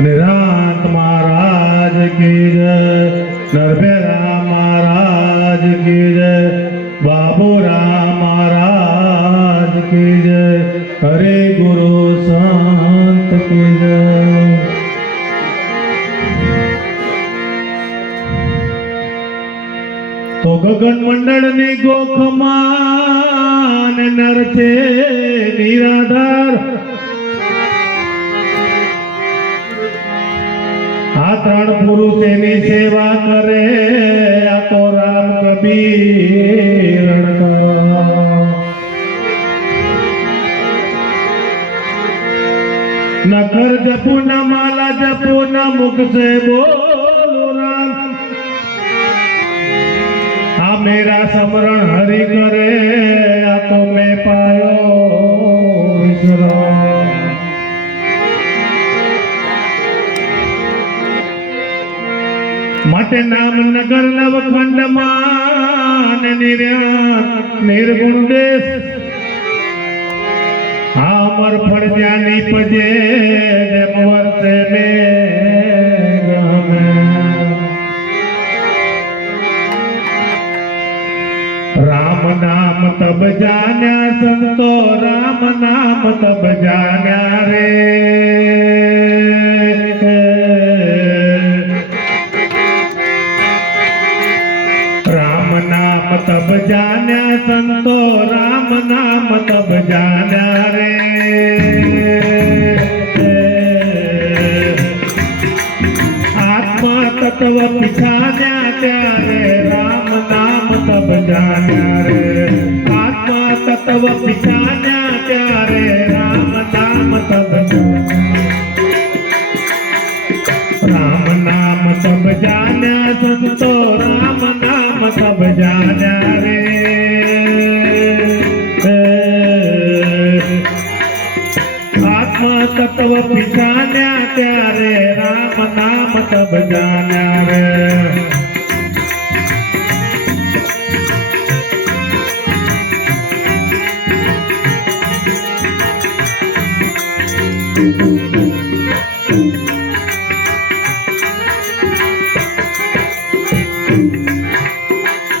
निरांत महाराज की जय, नरभेरा महाराज की जय, बाबूराम महाराज की जय, हरे गुरु संत की जय। तो गगन मंडल ने गोखमान नर छे निराधार, आ त्रण पुरुष एनी सेवा करे, आ तो राम कबीर न कर जपू न माला जपू न मुख से बोलू राम, आ मेरा समरण हरि करे, आ तो मैं पायो विश्राम। मटे नाम नगर नवखंड मान निर्यान निर्गुण देश, आमर फड़ जानी पजे जब वर्षे में राम नाम तब जाना संतो, राम नाम तब जाना रे, तब जाना संतो, राम नाम तब जाना रे। आत्मा तत्व पिछाना त्यारे, राम नाम तब जाना रे। आत्मा तत्व पिछाना त्यारे, राम नाम तब जाना, राम नाम तब जाना संतो, राम नाम तब जाना रे। आत्मा तत्व पिछाना त्यारे, राम नाम तब जाना रे।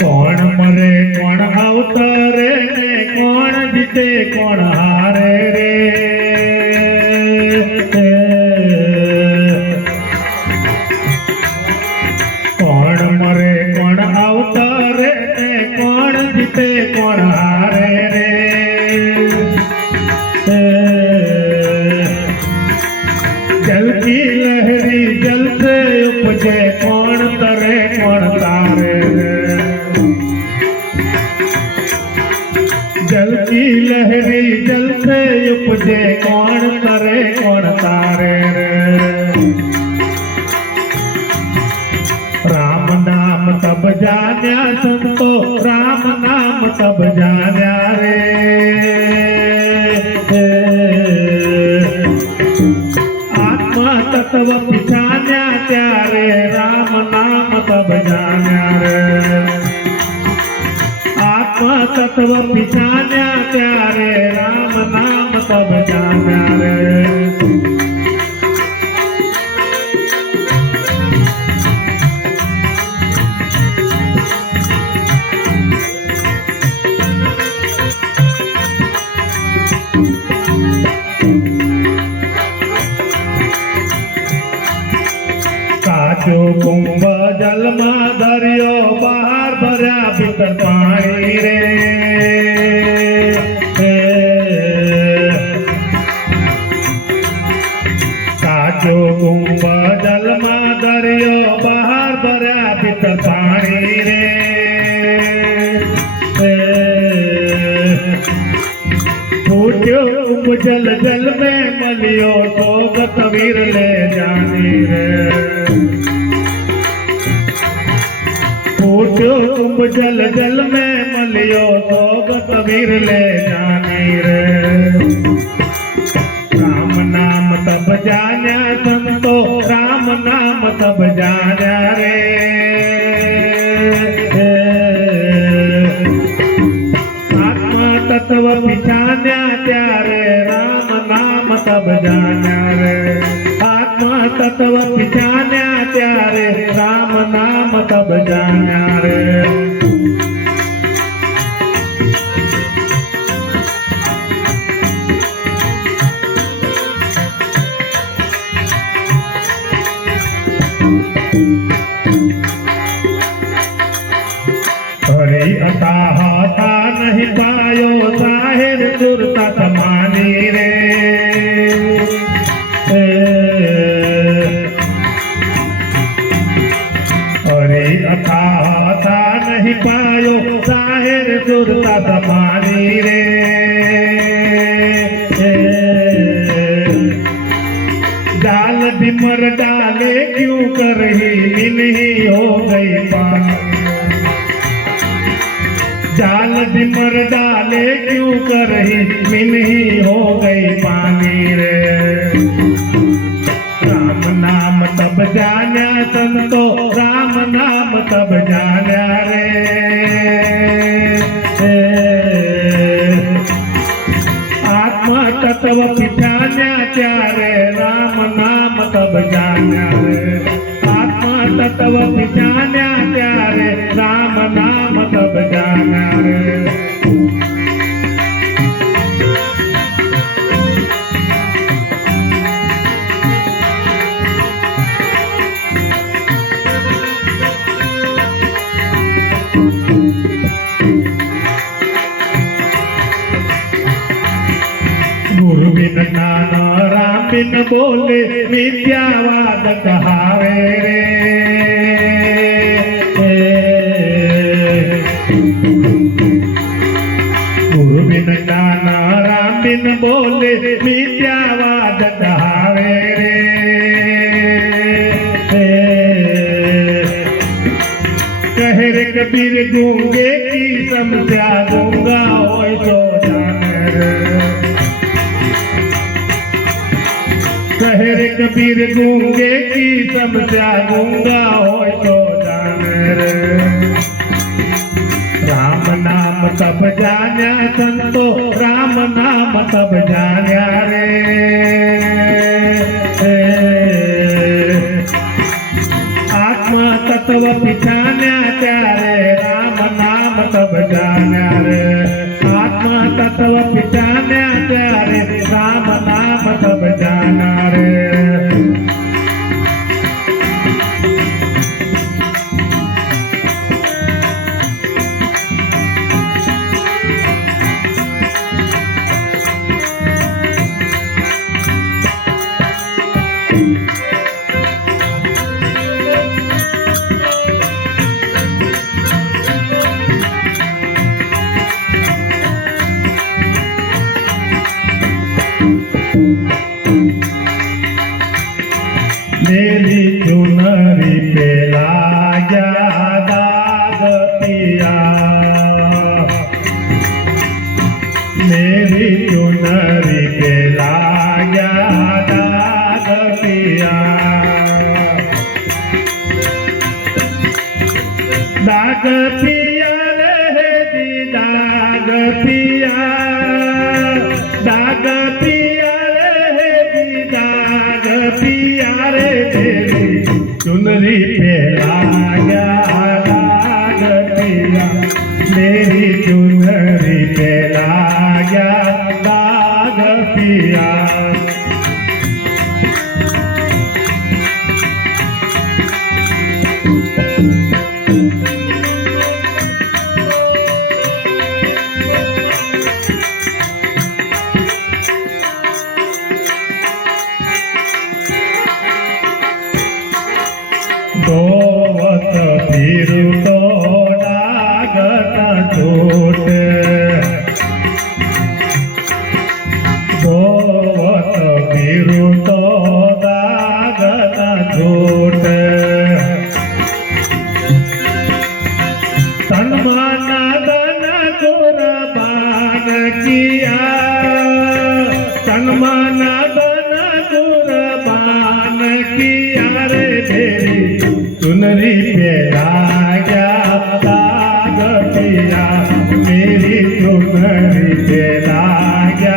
कौन मरे कौन अवतरे, कौन जीते कौन हारे रे। कौन मरे कौन अवतरे, कौन जीते कौन हारे रे। जल की लहरी जल से उपजे, कौन तरे कौन तारे रे। जल की लहरी जल से उपजे, कौन करे कौन तारे रे। राम नाम तब जाना संतो, राम नाम तब जाना रे। आत्मा तत्व पिछाना त्यारे, राम नाम तब जाना रे। आत्मा तत्व पिछाना त्यारे, राम नाम तब जाना रे। काचो कुंभ जल में दरियो, बाहर भर्या भीतर पानी रे। काचो कुंभ जल में दरियो, बाहर भर्या भीतर पानी रे। फूट्यो कुंभ जल जल में मलियो, सोगत वीर ले जानी रे। फूट्यो कुंभ जल जल में मलियो, सोगत वीर ले जानी रे। राम नाम तब जाना संतो, राम नाम तब जाना रे। आत्मा तत्व पिछाना त्यारे, राम नाम तब जाना रे। आत्मा पिछान्या त्यारे राम नाम तब जान्या रे। हरि अता नहीं पायो साहिर सुरता समानी रे। हरि अता नहीं पायो साहिर सुरता समानी रे। जाल बिमर डाले क्यों कर ही नहीं हो गई पानी। जाल बिमर डाले क्यों कर ही मिनही हो गई पानी रे। राम नाम तब जान्या संतो राम नाम तब जान्या रे। आत्मा तत्व पिछान्या त्यारे राम नाम तब जान्या रे। आत्मा तत्व पिछान्या त्यारे राम नाम तब जान्या रे। गुरु बिन नाना राम बिन बोले मिथ्यावाद कहावे रे। गुरु बिन नाना राम बिन बोले मिथ्यावाद कहावे रे। कहे रे कबीर गूंगे की समस्या गूंगा होय तो जाने रे। कहे रे कबीर गूंगे की समस्या गूंगा होय तो जाने रे। राम नाम तब जान्या संतो राम नाम तब जान्या रे। आत्मा तत्व पिछान्या त्यारे राम नाम तब जान्या रे। आत्मा तत्व पिछान्या त्यारे राम नाम तब जान्या रे। मेरी चुनरी पे लाया दाग पिया। मेरी चुनरी पे लाया दाग पिया। दाग पिया रे दी दाग पिया। दाग पिया रे दी दाग पिया रे तेरी चुनरी पे लाया दाग पिया। मेरी चुनरी पे लाया दाग पिया। दोवत फिरू तो डागता झूठ। दोवत फिरू तो डागता झूठ। सन्माना धन कुर्बान किया। सन्माना धन कुर्बान किया रे तेरी चुनरी पे लाया दाग पिया। मेरी चुनरी पे लाया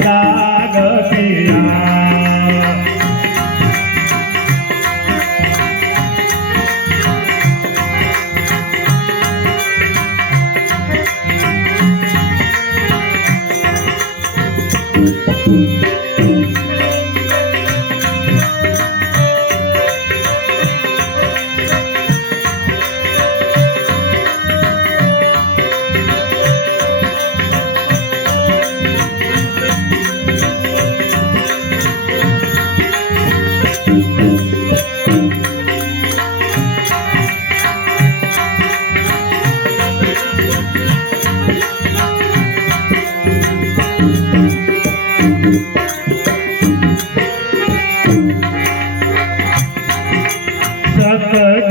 दाग पिया।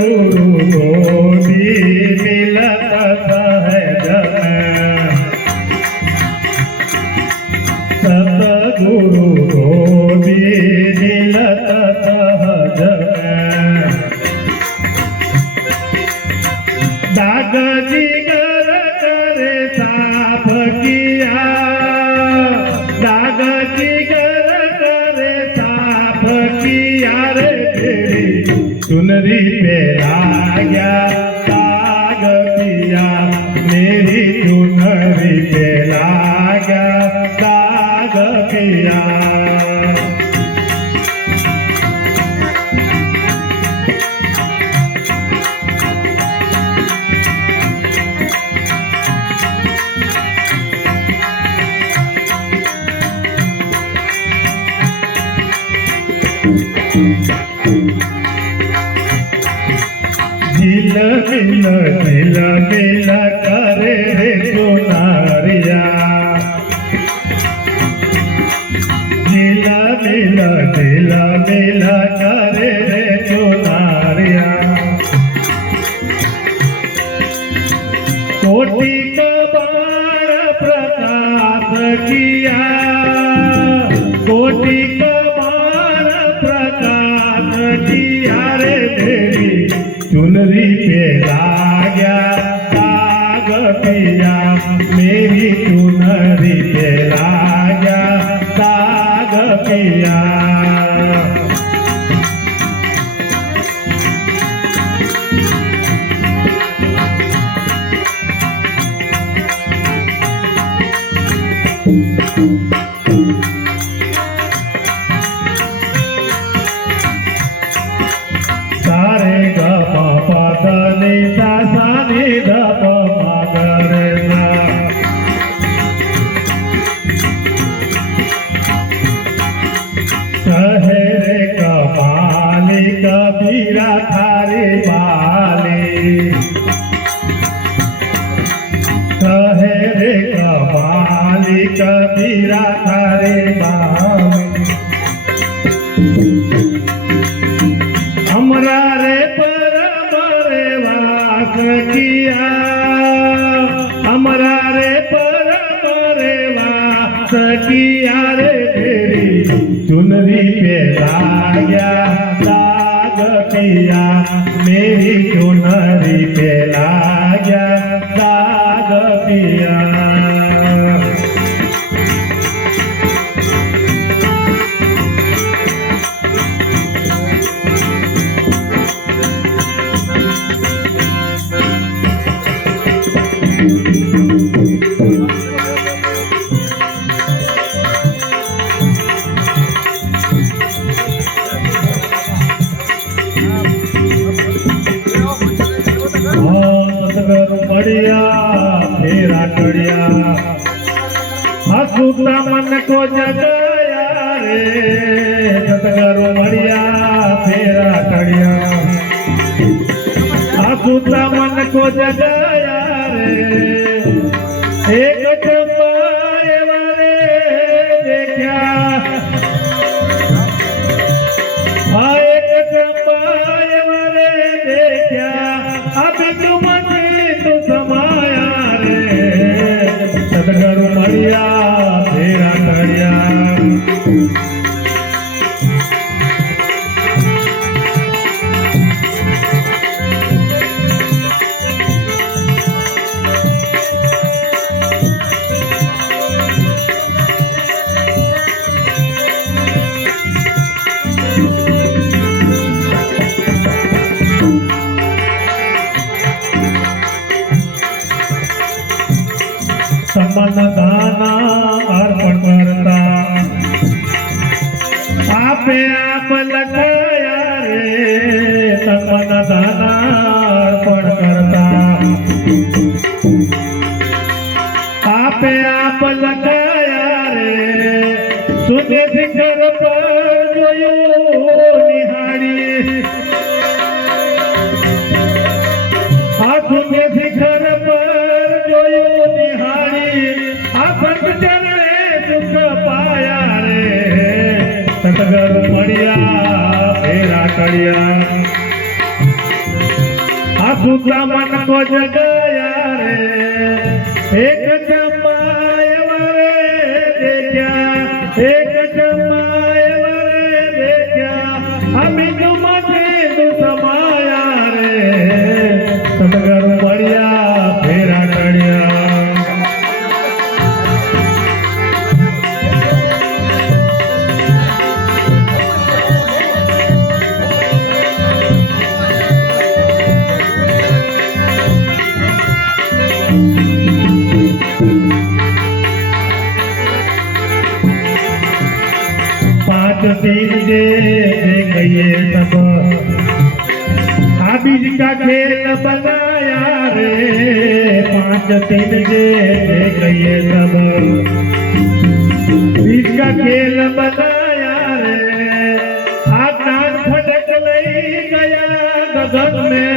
सतगुरु गोदी मिलत सहज में, सतगुरु गोदी मिलत सहज में। दाग जिगर करे साफ किया, दाग जिगर करे साफ किया रे तेरी चुनरी पे आ गया दाग पिया, मेरी चुनरी पे आ गया दाग पिया। झिल मिल करे रे चुनरिया, झिल मिल करे रे चुनरिया। कोटि कबाड़ प्रकाश किया, कोटि कबाड़ प्रकाश किया रे देवी चुनरी पे लागया दाग पिया, मेरी चुनरी पे लागया दाग पिया। सारे ग प द नि सा सा नि ध प म ग रे सा। कहे रे कमाली कबीरा थारी बाली, कहे रे कमाली कबीरा थारी बाली। हमरा रे परम रे वास किया, हमरा रे परम रे वास किया रे तेरी चुनरी पे लागया दाग पिया, मेरी चुनरी पे लागया दाग पिया। बढ़िया फेरा कड़िया, हसूता मन को जगाया रे सतगुरु बढ़िया फेरा कड़िया, हसूता मन को जगाया रे। एक चंपाए वाले देखा, एक चंपाए वाले देखा, अभी तुम समाया रे सतगुरु बढ़िया फेरा कड़िया। समन दाना अर्पण करता, आपे आप लगाया रे समन दाना अर्पण करता, आपे आप लगाया रे। सुने शिखर पर जोयो निहारी, सुने शिखर पर जोयो निहारी, संत चरणे सुख पाया रे सतगुरु बढ़िया फेरा कड़िया। सुता मन को जगाया रे एक जमाए वारे देखा एक जमाए वारे देखा अभी तुम तू समाया रे सतगुरु बढ़िया फेरा कड़िया पांच तीन दे गए सब बीज का खेल बनाया रे पांच तीन दे गए सब बीज का खेल बनाया रे आकाश फटक नहीं गया गगन में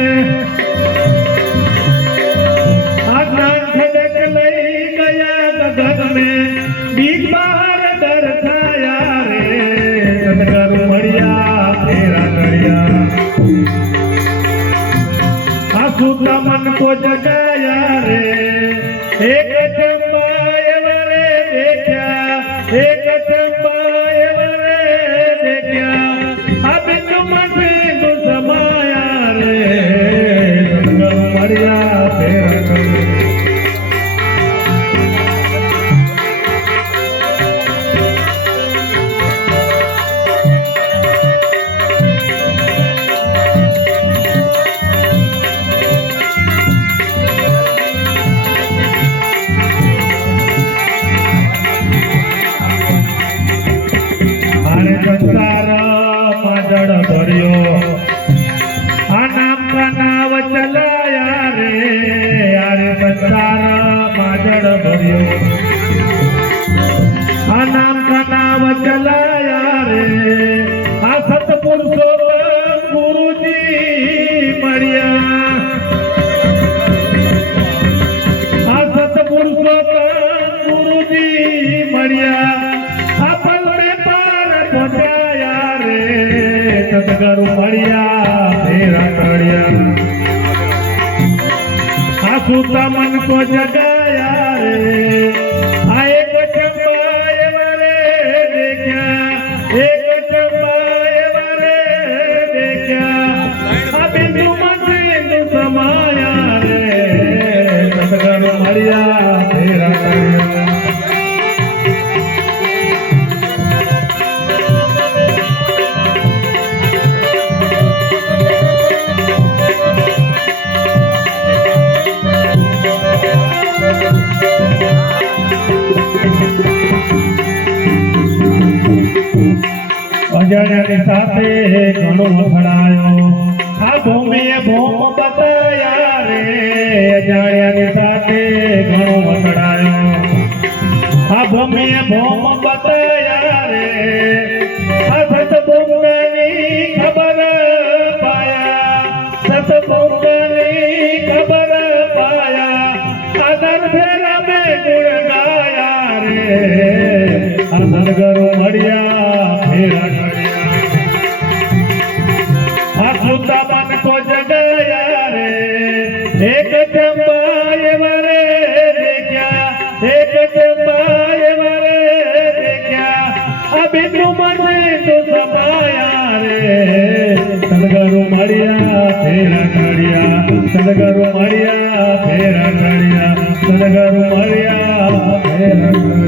आकाश फटक नहीं गया गगन में बीज बाहर दर्शाया रे सतगुरु बढ़िया फेरा कड़िया सुता मन को जगाया रे एक जमाए वारे देखा एक जमाए वारे देखा अब तुम तू समाया रे सतगुरु बढ़िया फेरा कड़िया संसार मजड़ भरियो नाम का नाव चलाया रे अरे संसार मजड़ भरियो नाम का नाव चलाया रे सतपुरुषोत्तम गुरु जी बढ़िया सतपुरुषोत्तम गुरु जी बढ़िया पहुंचाया रे सतगुरु बढ़िया फेरा कड़िया सुता मन को जगाया रे एक जमाए वारे देखा एक जमाए वारे देखा अभी तुम तू समाया रे सतगुरु बढ़िया फेरा कड़िया अजाण्या साथे घणो वखणायो आ भूमिए भूम बताया रे अजाण्या साथे घणो वखणायो आ भूमिए भूम बताया रे आ सतभूमनी खबर पाया सतभूमनी खबर पाया आदर फेरा में गुण गाया रे सतगुरु बढ़िया फेरा कड़िया सुता मन को जगाया रे एक जमाए वारे देखा एक जमाए वारे देखा अभी तुम तू समाया रे सतगुरु बढ़िया फेरा कड़िया सतगुरु बढ़िया फेरा कड़िया सतगुरु बढ़िया फेरा कड़िया।